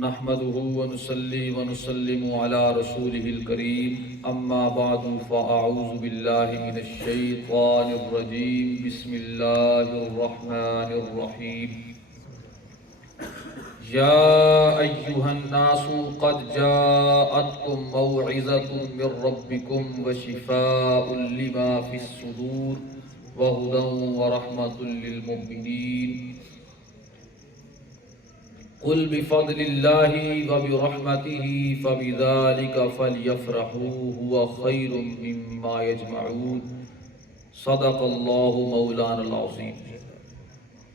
نحمده ونصلي ونسلم على رسوله الكريم اما بعد فاعوذ بالله من الشيطان الرجيم بسم الله الرحمن الرحيم يا أيها الناس قد جاءتكم موعظة من ربكم وشفاء لما في الصدور وهدى ورحمة للمؤمنين قل بفضل الله وبرحمته فبذلك فليفرحوا هو خير مما يجمعون صدق اللہ مولانا العظیم۔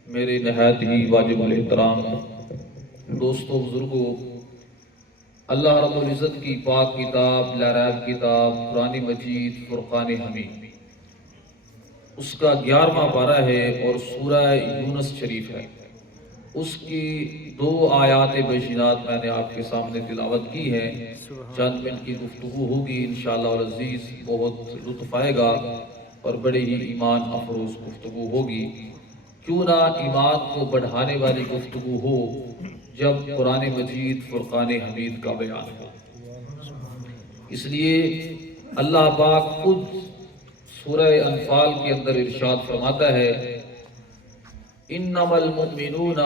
میرے نہایت ہی واجب الاحترام دوستوں بزرگوں، اللہ رب العزت کی پاک کتاب لا ریب کتاب قرآن مجید فرقان حمید، اس کا 11واں پارہ ہے اور سورہ یونس شریف ہے۔ اس کی 2 آیات بشینات میں نے آپ کے سامنے تلاوت کی ہے۔ چند منٹ کی گفتگو ہوگی انشاءاللہ العزیز، بہت لطف آئے گا اور بڑے ہی ایمان افروز گفتگو ہوگی۔ کیوں نہ ایمان کو بڑھانے والی گفتگو ہو جب قرآن مجید فرقان حمید کا بیان ہو۔ اس لیے اللہ پاک خود سورہ انفال کے اندر ارشاد فرماتا ہے انما المؤمنون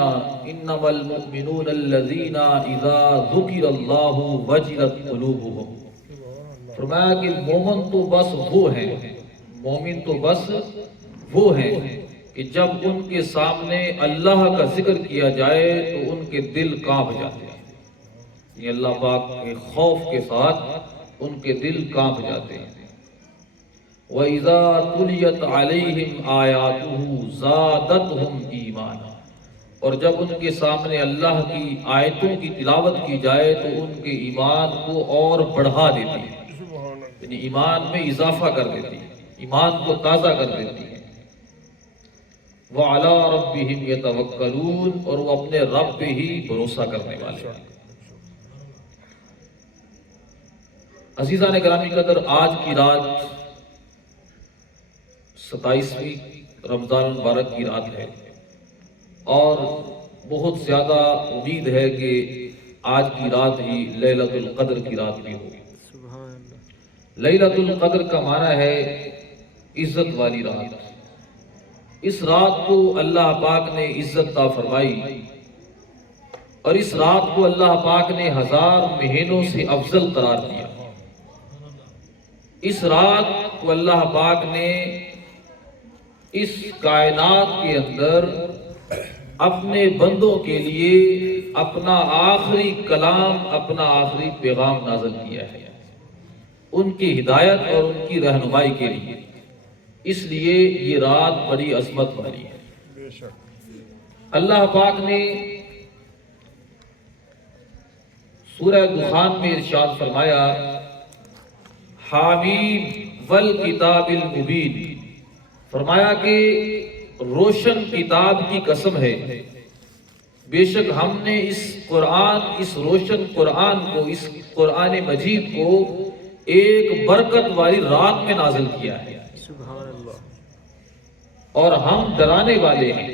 الذین اذا ذکر اللہ وجلت قلوبهم، فرمایا کہ مومن تو بس وہ ہیں، مومن تو بس وہ ہیں کہ جب ان کے سامنے اللہ کا ذکر کیا جائے تو ان کے دل کانپ جاتے ہیں، یہ اللہ پاک کے خوف کے ساتھ ان کے دل کانپ جاتے ہیں۔ وَإِذَا تُلِيَتْ عَلَيْهِمْ آيَاتُهُ زَادَتْهُمْ إِيمَانًا، اور جب ان کے سامنے اللہ کی آیتوں کی تلاوت کی جائے تو ان کے ایمان کو اور بڑھا دیتی ہے، یعنی ایمان میں اضافہ کر دیتی ہے، ایمان کو تازہ کر دیتی ہے۔ وَعَلَىٰ رَبِّهِمْ يَتَوَكَّلُونَ، اور وہ اپنے رب پہ ہی بھروسہ کرنے والے ہیں۔ عزیزان گرامی قدر، آج کی رات 27ویں رمضان المبارک کی رات ہے اور بہت زیادہ امید ہے کہ آج کی رات ہی لیلۃ القدر کی رات بھی ہوگی۔ لیلۃ القدر کا معنی ہے عزت والی رات۔ اس رات کو اللہ پاک نے عزت عطا فرمائی اور اس رات کو اللہ پاک نے 1000 مہینوں سے افضل قرار دیا۔ اس رات کو اللہ پاک نے اس کائنات کے اندر اپنے بندوں کے لیے اپنا آخری کلام، اپنا آخری پیغام نازل کیا ہے، ان کی ہدایت اور ان کی رہنمائی کے لیے۔ اس لیے یہ رات بڑی عظمت والی ہے۔ اللہ پاک نے سورہ دخان میں ارشاد فرمایا حامیم والکتاب المبین، فرمایا کہ روشن کتاب کی قسم ہے، بے شک ہم نے اس روشن قرآن کو، اس قرآن مجید کو ایک برکت والی رات میں نازل کیا ہے، اور ہم ڈرانے والے ہیں۔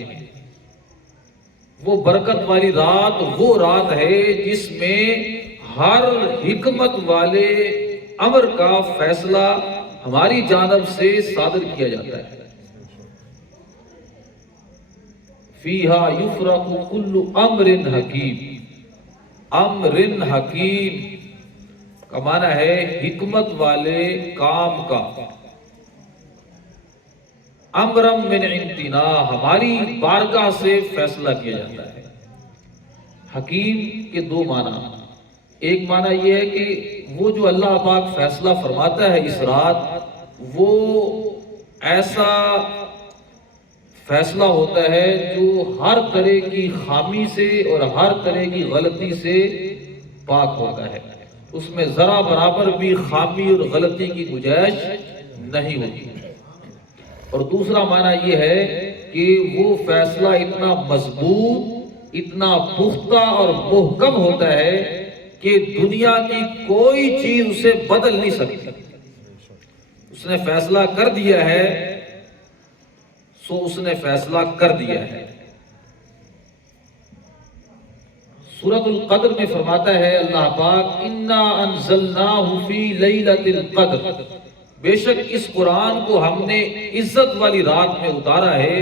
وہ برکت والی رات وہ رات ہے جس میں ہر حکمت والے امر کا فیصلہ ہماری جانب سے صادر کیا جاتا ہے۔ فیہا یفرق کل امر حکیم، امر حکیم کا معنی ہے حکمت والے کام کا، امرم من عندنا، ہماری بارگاہ سے فیصلہ کیا جاتا ہے۔ حکیم کے 2 معنی، ایک معنی یہ ہے کہ وہ جو اللہ پاک فیصلہ فرماتا ہے اس رات، وہ ایسا فیصلہ ہوتا ہے جو ہر طرح کی خامی سے اور ہر طرح کی غلطی سے پاک ہوتا ہے، اس میں ذرا برابر بھی خامی اور غلطی کی گنجائش نہیں ہوتی۔ اور دوسرا معنی یہ ہے کہ وہ فیصلہ اتنا مضبوط، اتنا پختہ اور محکم ہوتا ہے کہ دنیا کی کوئی چیز اسے بدل نہیں سکتی۔ اس نے فیصلہ کر دیا ہے سو اس نے فیصلہ کر دیا ہے۔ سورۃ القدر میں فرماتا ہے اللہ پاک انا انزلناہ فی لیلۃ القدر، بے شک اس قرآن کو ہم نے عزت والی رات میں اتارا ہے۔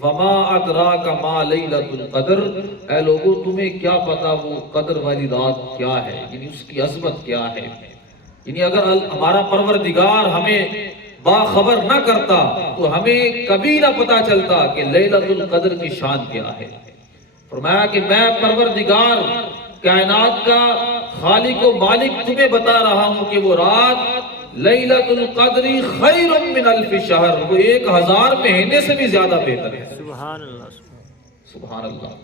وما ادراک ما لیلۃ القدر، اے لوگوں تمہیں کیا پتا وہ قدر والی رات کیا ہے، یعنی اس کی عظمت کیا ہے۔ یعنی اگر ہمارا پروردگار ہمیں باخبر نہ کرتا تو ہمیں کبھی نہ پتا چلتا کہ لیلۃ القدر کی شان کیا ہے۔ فرمایا کہ میں پروردگار کائنات کا خالق و مالک تمہیں بتا رہا ہوں کہ وہ رات لیلۃ القدر خیر من الف شہر، وہ 1000 مہینے سے بھی زیادہ بہتر ہے۔ سبحان اللہ، سبحان اللہ۔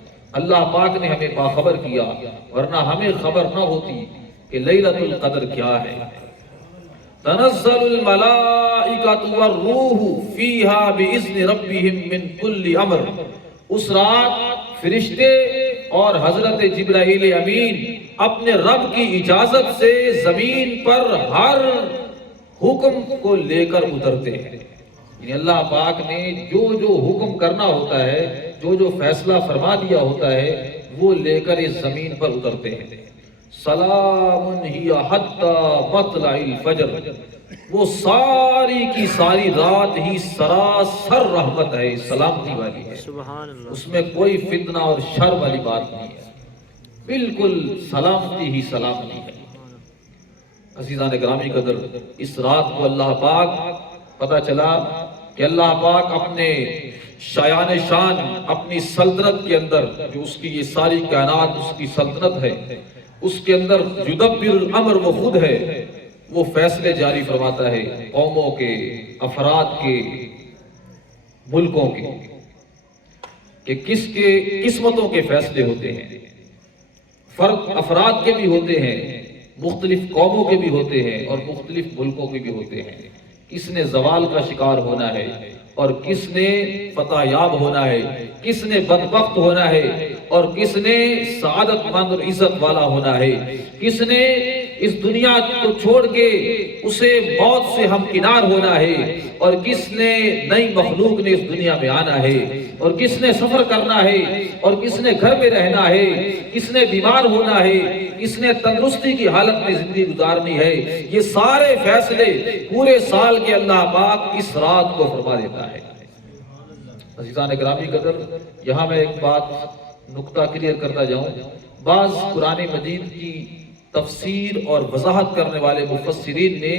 اللہ پاک نے ہمیں باخبر کیا، ورنہ ہمیں خبر نہ ہوتی کہ لیلۃ القدر کیا ہے۔ تنزل الملائکۃ والروح فیہا باذن ربہم من کل امر، اس رات فرشتے اور حضرت جبرائیل امین اپنے رب کی اجازت سے زمین پر ہر حکم کو لے کر اترتے ہیں۔ یعنی اللہ پاک نے جو جو حکم کرنا ہوتا ہے، جو جو فیصلہ فرما دیا ہوتا ہے، وہ لے کر اس زمین پر اترتے ہیں۔ سلام ہی حتی مطلع الفجر، وہ ساری کی ساری رات ہی سراسر رحمت ہے، سلامتی والی ہے، سبحان اللہ، اس میں کوئی فتنہ اور شر والی بات نہیں ہے، بالکل سلامتی ہی سلامتی ہے۔ عزیزان گرامی قدر، اس رات کو اللہ پاک پتہ چلا کہ اللہ پاک اپنے شایان شان اپنی سلطنت کے اندر، جو اس کی یہ ساری کائنات اس کی سلطنت ہے، اس کے اندر یدبر الامر وہ خود ہے، وہ فیصلے جاری فرماتا ہے قوموں کے، افراد کے، ملکوں کے، کہ کس کے قسمتوں کے فیصلے ہوتے ہیں، فرد افراد کے بھی ہوتے ہیں، مختلف قوموں کے بھی ہوتے ہیں اور مختلف ملکوں کے بھی ہوتے ہیں۔ کس نے زوال کا شکار ہونا ہے اور کس نے فتح یاب ہونا ہے، کس نے بدبخت ہونا ہے اور کس نے سعادت مند اور عزت والا ہونا ہے، کس نے اس دنیا کو چھوڑ کے اسے موت سے ہمکنار ہونا ہے اور کس نے نئی مخلوق نے اس دنیا میں آنا ہے اور کس نے سفر کرنا ہے اور کس نے گھر میں رہنا ہے، کس نے بیمار ہونا ہے، کس نے تندرستی کی حالت میں زندگی گزارنی ہے۔ یہ سارے فیصلے پورے سال کے اللہ پاک اس رات کو فرما دیتا ہے۔ عزیزان گرامی قدر، یہاں میں ایک بات نقطہ کلیئر کرتا جاؤں۔ بعض قرآن مجید کی تفسیر اور وضاحت کرنے والے مفسرین نے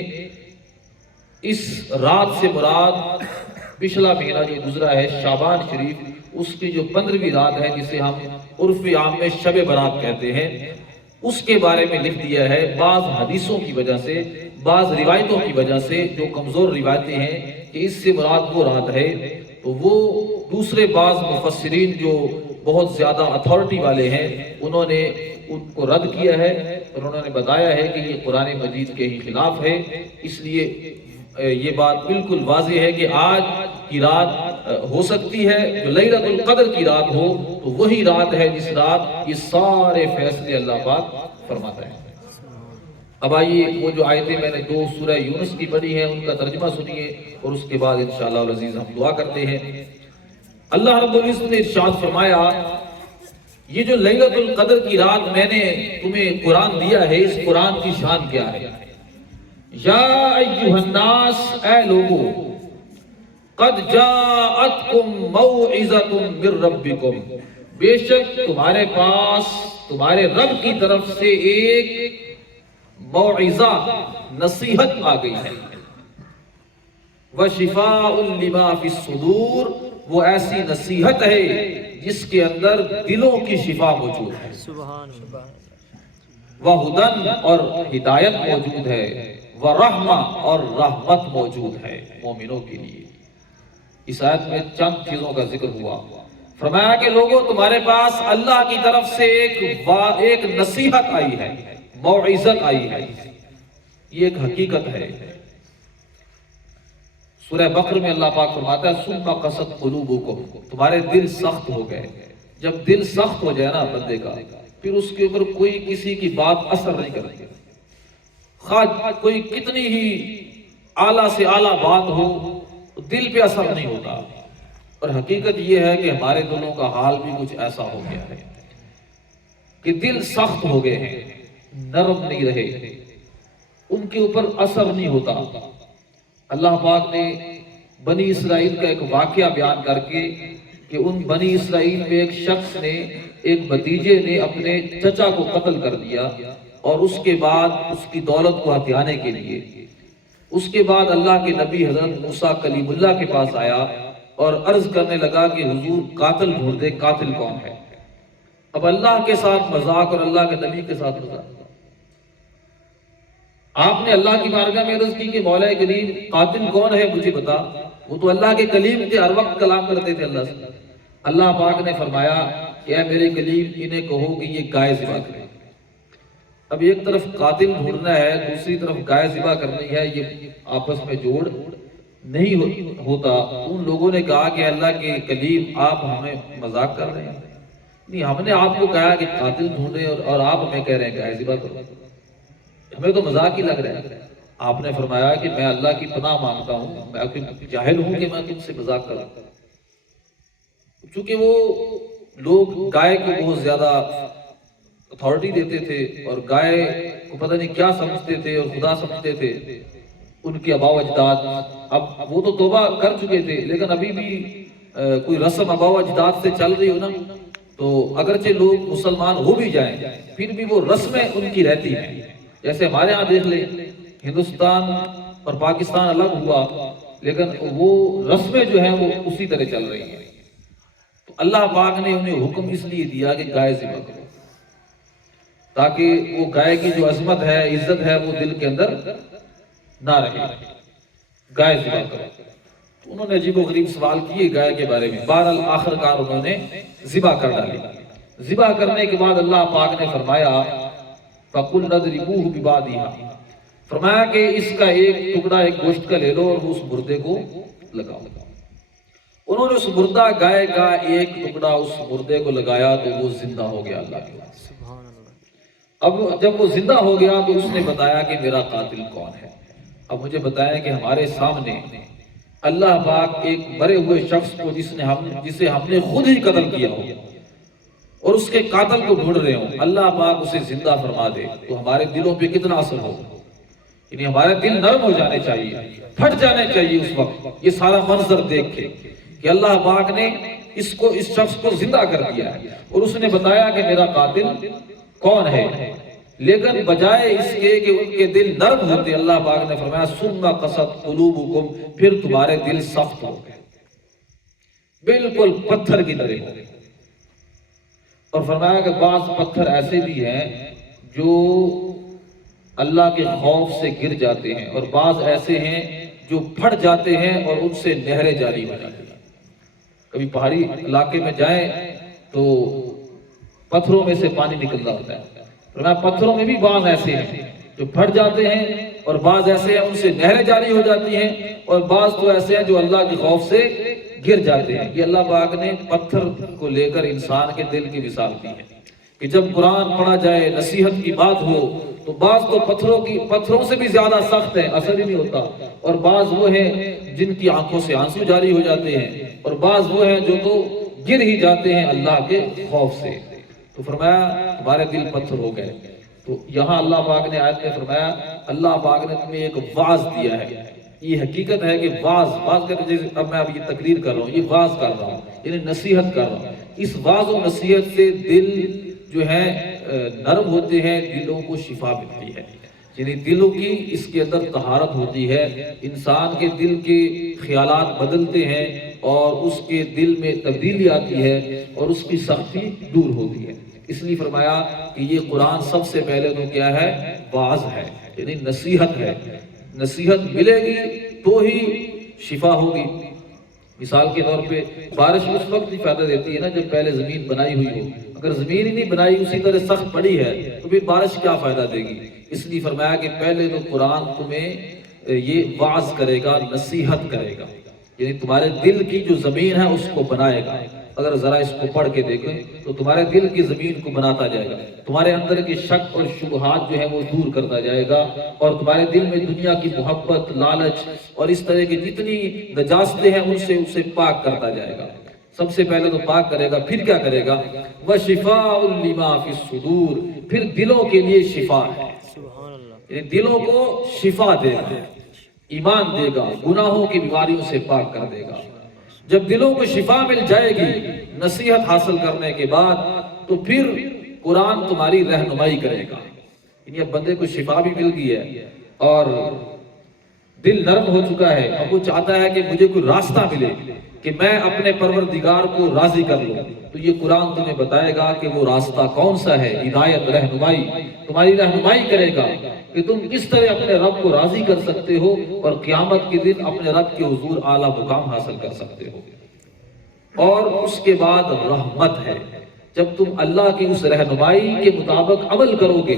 اس رات سے مراد پچھلا مہینہ جو گزرا ہے شعبان شریف، اس کی جو 15ویں رات ہے جسے ہم عرف عام میں شب برات کہتے ہیں، اس کے بارے میں لکھ دیا ہے۔ بعض حدیثوں کی وجہ سے، بعض روایتوں کی وجہ سے جو کمزور روایتیں ہیں کہ اس سے مراد وہ رات ہے، تو وہ دوسرے بعض مفسرین جو بہت زیادہ اتھارٹی والے ہیں انہوں نے ان کو رد کیا ہے اور انہوں نے بتایا ہے کہ یہ قرآن مجید کے ہی خلاف ہے۔ اس لیے یہ بات بالکل واضح ہے کہ آج کی رات ہو سکتی ہے جو لیلۃ القدر کی رات ہو تو وہی رات ہے جس رات یہ سارے فیصلے اللہ پاک فرماتا ہے۔ اب آئیے وہ جو آیتیں میں نے 2 سورہ یونس کی پڑھی ہیں ان کا ترجمہ سنیے اور اس کے بعد انشاءاللہ العزیز ہم دعا کرتے ہیں۔ اللہ رب العزت نے ارشاد فرمایا، یہ جو لیلۃ القدر کی رات میں نے تمہیں قرآن دیا ہے، اس قرآن کی شان کیا ہے؟ یا ایھا الناس، اے لوگو، قد جاءتکم موعظۃ من ربکم، بے شک تمہارے پاس تمہارے رب کی طرف سے ایک موعظہ، نصیحت آ گئی ہے۔ وشفاء لما فی الصدور، وہ ایسی نصیحت ہے جس کے اندر دلوں کی شفا موجود ہے۔ سبحان اللہ، وہدن، اور ہدایت موجود ہے، ورحمہ، اور رحمت موجود ہے مومنوں کے لیے۔ اس آیت میں چند چیزوں کا ذکر ہوا۔ فرمایا کہ لوگوں تمہارے پاس اللہ کی طرف سے ایک نصیحت آئی ہے، موعظت آئی ہے، یہ ایک حقیقت ہے۔ سورہ بقرہ میں اللہ پاک فرماتا ہے ثم قست قلوبکم، تمہارے دل سخت ہو گئے۔ جب دل سخت ہو جائے نا بندے کا، پھر اس کے اوپر کوئی کسی کی بات اثر نہیں کرتی، خواہ کوئی کتنی ہی اعلیٰ سے اعلیٰ بات ہو دل پہ اثر نہیں ہوتا۔ اور حقیقت یہ ہے کہ ہمارے دلوں کا حال بھی کچھ ایسا ہو گیا ہے۔ کہ دل سخت ہو گئے ہیں، نرم نہیں رہے، ان کے اوپر اثر نہیں ہوتا۔ اللہ پاک نے بنی اسرائیل کا ایک واقعہ بیان کر کے کہ ان بنی اسرائیل میں ایک شخص نے، ایک بھتیجے نے اپنے چچا کو قتل کر دیا، اور اس کے بعد اس کی دولت کو ہتھیانے کے لیے اس کے بعد اللہ کے نبی حضرت موسیٰ کلیم اللہ کے پاس آیا اور عرض کرنے لگا کہ حضور قاتل ڈھونڈ دے، قاتل کون ہے؟ اب اللہ کے ساتھ مذاق اور اللہ کے نبی کے ساتھ مذاق۔ آپ نے اللہ کی بارگاہ میں عرض کی کہ مولا کریم قاتل کون ہے مجھے بتا۔ وہ تو اللہ کے کلیم تھے، ہر وقت کلام کرتے تھے اللہ سے۔ اللہ پاک نے فرمایا کہ اے میرے کلیم انہیں کہو کہ یہ گائے ذبح کریں۔ اب ایک طرف قاتل ڈھونڈنا ہے، دوسری طرف گائے ذبح کرنی ہے، یہ آپس میں جوڑ نہیں ہوتا۔ ان لوگوں نے کہا کہ اللہ کے کلیم آپ ہمیں مذاق کر رہے ہیں؟ نہیں، ہم نے آپ کو کہا کہ قاتل ڈھونڈیں اور آپ ہمیں کہہ رہے ہیں گائے ذبح کرو، ہمیں تو مذاق ہی لگ رہا ہے۔ آپ نے فرمایا کہ میں اللہ کی پناہ مانگتا ہوں، میں جاہل ہوں کہ میں تم سے مذاق کروں۔ چونکہ وہ لوگ گائے کو بہت زیادہ اتھارٹی دیتے تھے اور گائے کو پتہ نہیں کیا سمجھتے تھے اور خدا سمجھتے تھے ان کے آباء و اجداد۔ اب وہ تو توبہ کر چکے تھے، لیکن ابھی بھی کوئی رسم آباء و اجداد سے چل رہی ہو نا، تو اگرچہ لوگ مسلمان ہو بھی جائیں پھر بھی وہ رسمیں ان کی رہتی ہیں۔ جیسے ہمارے ہاں دیکھ لیں، ہندوستان اور پاکستان الگ ہوا لیکن وہ رسمیں جو ہیں وہ اسی طرح چل رہی ہیں۔ تو اللہ پاک نے انہیں حکم اس لیے دیا کہ گائے ذبح کرو، تاکہ وہ گائے کی جو عظمت ہے، عزت ہے، وہ دل کے اندر نہ رہے۔ گائے ذبح کرو۔ تو انہوں نے عجیب و غریب سوال کیے گائے کے بارے میں، بہرحال آخر کار انہوں نے ذبح کر ڈالی۔ ذبح کرنے کے بعد اللہ پاک نے فرمایا فَقُلْ نَضْرِبُوهُ بِبَعْضِهَا، فرمایا کہ اس کا ایک ٹکڑا ایک گوشت کا لے لو اور اس مردے کو لگاؤ۔ انہوں نے اس مردہ گائے کا ایک ٹکڑا اس مردے کو لگایا تو وہ زندہ ہو گیا اللہ کے واسطے۔ اب جب وہ زندہ ہو گیا تو اس نے بتایا کہ میرا قاتل کون ہے۔ اب مجھے بتایا کہ ہمارے سامنے اللہ پاک ایک مرے ہوئے شخص کو جسے ہم نے خود ہی قتل کیا ہو اور اس کے قاتل کو ڈھونڈ رہے ہوں، اللہ پاک اسے زندہ فرما دے تو ہمارے دلوں پہ کتنا اثر ہو۔ یعنی ہمارے دل نرم ہو جانے چاہیے، پھٹ جانے چاہیے اس وقت یہ سارا منظر دیکھ کے کہ اللہ پاک نے اس شخص کو زندہ کر دیا ہے اور اس نے بتایا کہ میرا قاتل کون ہے۔ لیکن بجائے اس کے کہ ان کے دل نرم ہوتے، اللہ پاک نے فرمایا ثم قست قلوبکم، پھر تمہارے دل سخت ہو گئے، بالکل پتھر کی طرح ہو گئے۔ اور فرمایا کہ بعض پتھر ایسے بھی ہیں جو اللہ کے خوف سے گر جاتے ہیں اور بعض ایسے ہیں جو پھٹ جاتے ہیں اور ان سے نہریں جاری ہو جاتی ہیں۔ کبھی پہاڑی علاقے میں جائیں تو پتھروں میں سے پانی نکل رہا ہوتا ہے، فرمایا پتھروں میں بھی بعض ایسے ہیں جو پھٹ جاتے ہیں اور بعض ایسے ہیں ان سے نہریں جاری ہو جاتی ہیں، اور بعض تو ایسے ہیں جو اللہ کے خوف سے گر جاتے ہیں۔ یہ اللہ پاک نے پتھر کو لے کر انسان کے دل کی مثال دی ہے کہ جب قرآن پڑھا جائے، نصیحت کی بات ہو تو بعض تو پتھروں سے بھی زیادہ سخت ہیں، اثر ہی نہیں ہوتا، اور بعض وہ ہیں جن کی آنکھوں سے آنسو جاری ہو جاتے ہیں، اور بعض وہ ہیں جو تو گر ہی جاتے ہیں اللہ کے خوف سے۔ تو فرمایا تمہارے دل پتھر ہو گئے۔ تو یہاں اللہ پاک نے آیت میں فرمایا اللہ پاک نے تمہیں ایک واعظ دیا ہے۔ یہ حقیقت ہے کہ واعظ کرتے، اب میں یہ تقریر کر رہا ہوں، یہ واعظ کر رہا ہوں، یعنی نصیحت کر رہا ہوں۔ اس واعظ و نصیحت سے دل جو ہے نرم ہوتے ہیں، دلوں کو شفا ملتی ہے، یعنی دلوں کی اس کے اندر طہارت ہوتی ہے، انسان کے دل کے خیالات بدلتے ہیں اور اس کے دل میں تبدیلی آتی ہے اور اس کی سختی دور ہوتی ہے۔ اس لیے فرمایا کہ یہ قرآن سب سے پہلے تو کیا ہے؟ واعظ ہے، یعنی نصیحت ہے۔ نصیحت ملے گی تو ہی شفا ہوگی۔ مثال کے طور پہ بارش اس وقت بھی فائدہ دیتی ہے نا جب پہلے زمین بنائی ہوئی ہو، اگر زمین ہی نہیں بنائی اسی طرح سخت پڑی ہے تو پھر بارش کیا فائدہ دے گی۔ اس لیے فرمایا کہ پہلے تو قرآن تمہیں یہ واعظ کرے گا، نصیحت کرے گا، یعنی تمہارے دل کی جو زمین ہے اس کو بنائے گا۔ اگر ذرا اس کو پڑھ کے دیکھیں تو تمہارے دل کی زمین کو بناتا جائے گا، تمہارے اندر کے شک اور شبہات جو ہیں وہ دور کرتا جائے گا، اور تمہارے دل میں دنیا کی محبت، لالچ اور اس طرح کی جتنی نجاستیں ہیں ان سے اسے پاک کرتا جائے گا۔ سب سے پہلے تو پاک کرے گا، پھر کیا کرے گا؟ وَشِفَاءٌ لِمَا فِي الصُّدُورِ، پھر دلوں کے لیے شفا ہے، یعنی دلوں کو شفا دے گا، ایمان دے گا، گناہوں کی بیماریوں سے پاک کر دے گا۔ جب دلوں کو شفا مل جائے گی نصیحت حاصل کرنے کے بعد، تو پھر قرآن تمہاری رہنمائی کرے گا۔ یعنی اب بندے کو شفا بھی مل گئی ہے اور دل نرم ہو چکا ہے، اب وہ چاہتا ہے کہ مجھے کوئی راستہ ملے کہ میں اپنے پروردگار کو راضی کر لوں، تو یہ قرآن تمہیں بتائے گا کہ وہ راستہ کون سا ہے۔ ہدایت، رہنمائی، تمہاری رہنمائی کرے گا کہ تم کس طرح اپنے رب کو راضی کر سکتے ہو اور قیامت کے دن اپنے رب کے حضور اعلیٰ مقام حاصل کر سکتے ہو۔ اور اس کے بعد رحمت ہے، جب تم اللہ کی اس رہنمائی کے مطابق عمل کرو گے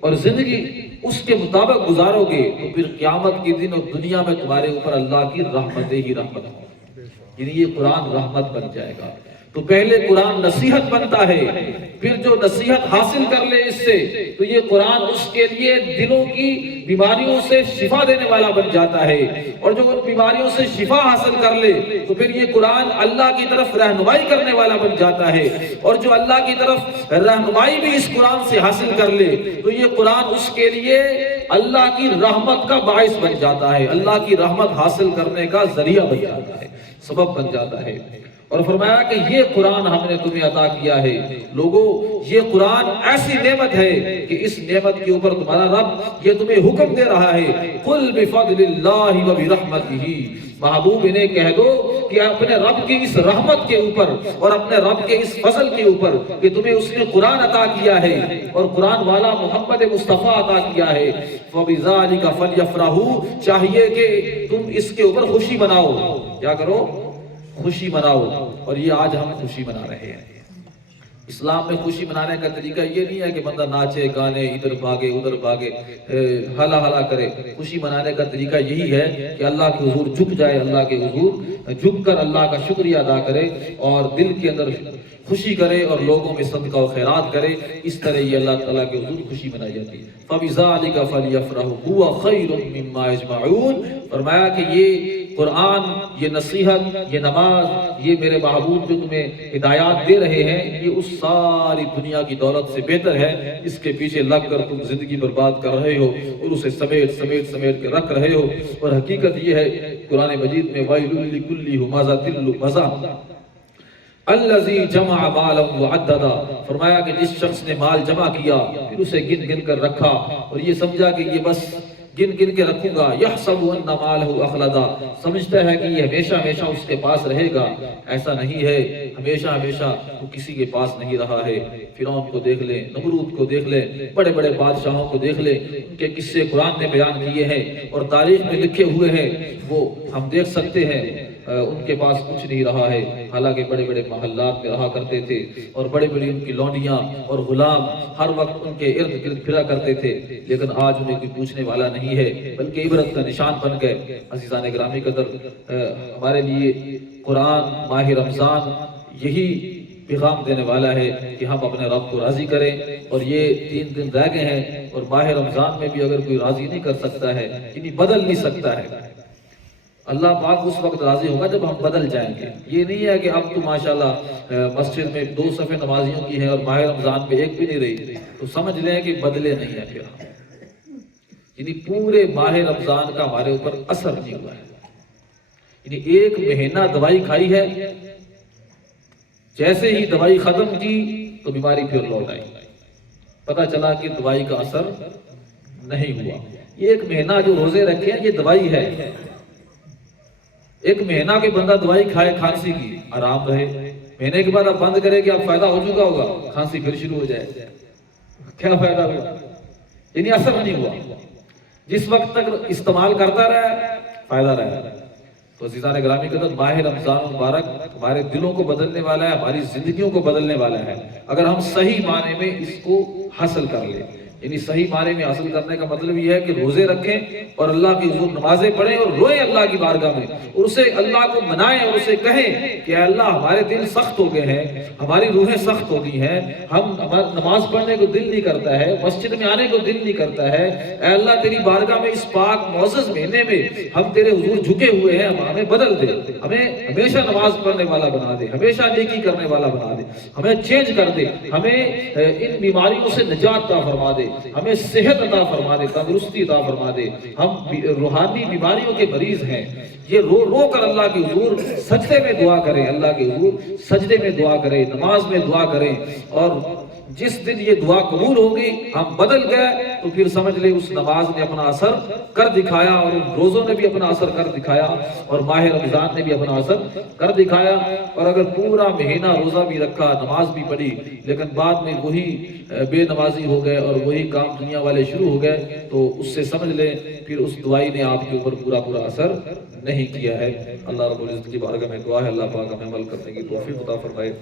اور زندگی اس کے مطابق گزارو گے، تو پھر قیامت کے دن اور دنیا میں تمہارے اوپر اللہ کی رحمت ہی رحمت ہو، یعنی یہ قرآن رحمت بن جائے گا۔ تو پہلے قرآن نصیحت بنتا ہے، پھر جو نصیحت حاصل کر لے اس سے، تو یہ قرآن اس کے لیے دلوں کی بیماریوں سے شفا دینے والا بن جاتا ہے، اور جو ان بیماریوں سے شفا حاصل کر لے تو پھر یہ قرآن اللہ کی طرف رہنمائی کرنے والا بن جاتا ہے، اور جو اللہ کی طرف رہنمائی بھی اس قرآن سے حاصل کر لے تو یہ قرآن اس کے لیے اللہ کی رحمت کا باعث بن جاتا ہے، اللہ کی رحمت حاصل کرنے کا ذریعہ بن جاتا ہے، سبب بن جاتا ہے۔ اور فرمایا کہ یہ قرآن ہم نے تمہیں عطا کیا ہے، لوگو یہ قرآن ایسی نعمت ہے کہ اس نعمت کے اوپر تمہارا رب یہ تمہیں حکم دے رہا ہے، قُلْ بِفَضْلِ اللَّهِ وَبِرَحْمَتِهِ، محبوب انہیں کہہ دو کہ اپنے رب کی اس رحمت کے اوپر اور اپنے رب کے اس فضل کے اوپر کہ تمہیں اس نے قرآن عطا کیا ہے اور قرآن والا محمد مصطفیٰ عطا کیا ہے، فَبِذَلِكَ فَلْيَفْرَحُوا، چاہیے کہ تم اس کے اوپر خوشی مناؤ۔ کیا کرو؟ خوشی مناؤ۔ اور یہ آج ہم خوشی منا رہے ہیں۔ اسلام میں خوشی منانے کا طریقہ یہ نہیں ہے کہ بندہ ناچے گانے، ادھر بھاگے ادھر بھاگے، ہلا ہلا کرے۔ خوشی منانے کا طریقہ یہی ہے کہ اللہ کے حضور جھک جائے، اللہ کے حضور جھک کر اللہ کا شکریہ ادا کرے اور دل کے اندر خوشی کرے اور لوگوں میں صدقہ و خیرات کرے۔ اس طرح یہ اللہ تعالیٰ کے حضور خوشی منائی جاتی ہے۔ فَبِذَلِكَ فَلْيَفْرَحُوا هُوَ خَيْرٌ مِّمَّا يَجْمَعُونَ، فرمایا کہ یہ قرآن، یہ نصیحت، یہ نماز، یہ میرے محبوب جو تمہیں ہدایات دے رہے ہیں، یہ اس ساری دنیا کی دولت سے بہتر ہے۔ اس کے پیچھے لگ کر تم زندگی برباد کر رہے ہو اور اسے سمیٹ کے رکھ رہے ہو، اور حقیقت یہ ہے قرآن مجید میں وَيْلٌ لِكُلِّ ہُمَزَةٍ لُمَزَةٍ الذی جمع مالا وعددا، فرمایا کہ جس شخص نے مال جمع کیا پھر اسے گن گن کر رکھا اور یہ سمجھا کہ یہ بس گن گن کے رکھوں گا، یحسب ان مالہ اخلدا، سمجھتا ہے کہ یہ ہمیشہ ہمیشہ اس کے پاس رہے گا۔ ایسا نہیں ہے، ہمیشہ ہمیشہ وہ کسی کے پاس نہیں رہا ہے۔ فرعون کو دیکھ لیں، نمرود کو دیکھ لیں، بڑے بڑے بادشاہوں کو دیکھ لیں، ان کے قصے قرآن نے بیان کیے ہیں اور تاریخ میں لکھے ہوئے ہیں، وہ ہم دیکھ سکتے ہیں ان کے پاس کچھ نہیں رہا ہے، حالانکہ بڑے بڑے محلات میں رہا کرتے تھے اور بڑے بڑی ان کی لونڈیاں اور غلام ہر وقت ان کے ارد گرد پھرا کرتے تھے، لیکن آج انہیں کوئی پوچھنے والا نہیں ہے، بلکہ عبرت کا نشان بن گئے۔ عزیزان گرامی قدر، ہمارے لیے قرآن ماہ رمضان یہی پیغام دینے والا ہے کہ ہم اپنے رب کو راضی کریں، اور یہ 3 دن رہ گئے ہیں اور ماہ رمضان میں بھی اگر کوئی راضی نہیں کر سکتا ہے، یعنی بدل نہیں سکتا ہے، اللہ پاک اس وقت راضی ہوگا جب ہم بدل جائیں گے۔ یہ نہیں ہے کہ اب تو ماشاءاللہ مسجد میں 2 صفیں نمازیوں کی ہیں اور ماہ رمضان میں ایک بھی نہیں رہی، تو سمجھ لیں کہ بدلے نہیں ہیں پھر ہم، یعنی پورے ماہ رمضان کا ہمارے اوپر اثر نہیں ہوا ہے، یعنی 1 مہینہ دوائی کھائی ہے، جیسے ہی دوائی ختم کی تو بیماری پھر لوٹ آئی، پتہ چلا کہ دوائی کا اثر نہیں ہوا۔ یہ 1 مہینہ جو روزے رکھے ہیں یہ دوائی ہے۔ 1 مہینہ کے بندہ دوائی کھائے کھانسی کی، آرام رہے، مہینے کے بعد اب بند کرے کہ اب فائدہ ہو چکا ہوگا، کھانسی پھر شروع ہو جائے، کیا فائدہ ہوا؟ یعنی اثر نہیں ہوا۔ جس وقت تک استعمال کرتا رہا فائدہ رہا۔ تو عزیزان گرامی قدر، ماہ رمضان مبارک ہمارے دلوں کو بدلنے والا ہے، ہماری زندگیوں کو بدلنے والا ہے، اگر ہم صحیح معنی میں اس کو حاصل کر لیں۔ یعنی صحیح معنی میں حاصل کرنے کا مطلب یہ ہے کہ روزے رکھیں اور اللہ کی حضور نمازیں پڑھیں اور روئیں اللہ کی بارگاہ میں، اور اسے اللہ کو منائیں اور اسے کہیں کہ اے اللہ ہمارے دل سخت ہو گئے ہیں، ہماری روحیں سخت ہو گئی ہیں، ہم نماز پڑھنے کو دل نہیں کرتا ہے، مسجد میں آنے کو دل نہیں کرتا ہے، اے اللہ تیری بارگاہ میں اس پاک معزز مہینے میں ہم تیرے حضور جھکے ہوئے ہیں، ہمیں بدل دے، ہمیں ہمیشہ نماز پڑھنے والا بنا دے، ہمیشہ نیکی کرنے والا بنا دے، ہمیں چینج کر دے، ہمیں ان بیماریوں سے نجات عطا فرما دے، ہمیں صحت عطا فرما دے، تندرستی عطا فرما دے، ہم روحانی بیماریوں کے مریض ہیں۔ یہ رو رو کر اللہ کے حضور سجدے میں دعا کریں، اللہ کے حضور سجدے میں دعا کریں، نماز میں دعا کریں، اور جس دن یہ دعا قبول ہوگی ہم بدل گئے تو پھر سمجھ لیں اس نماز نے اپنا اثر کر دکھایا، اور ان روزوں نے بھی اپنا اثر کر دکھایا، اور ماہ رمضان نے بھی اپنا اثر کر دکھایا۔ اور اگر پورا مہینہ روزہ بھی رکھا، نماز بھی پڑھی، لیکن بعد میں وہی بے نمازی ہو گئے اور وہی کام دنیا والے شروع ہو گئے، تو اس سے سمجھ لیں پھر اس دعائی نے آپ کے اوپر پورا اثر نہیں کیا ہے۔ اللہ رب العزت کی بارگاہ میں دعا ہے اللہ پاک ہمیں عمل کرنے کی توفیق عطا فرمائے۔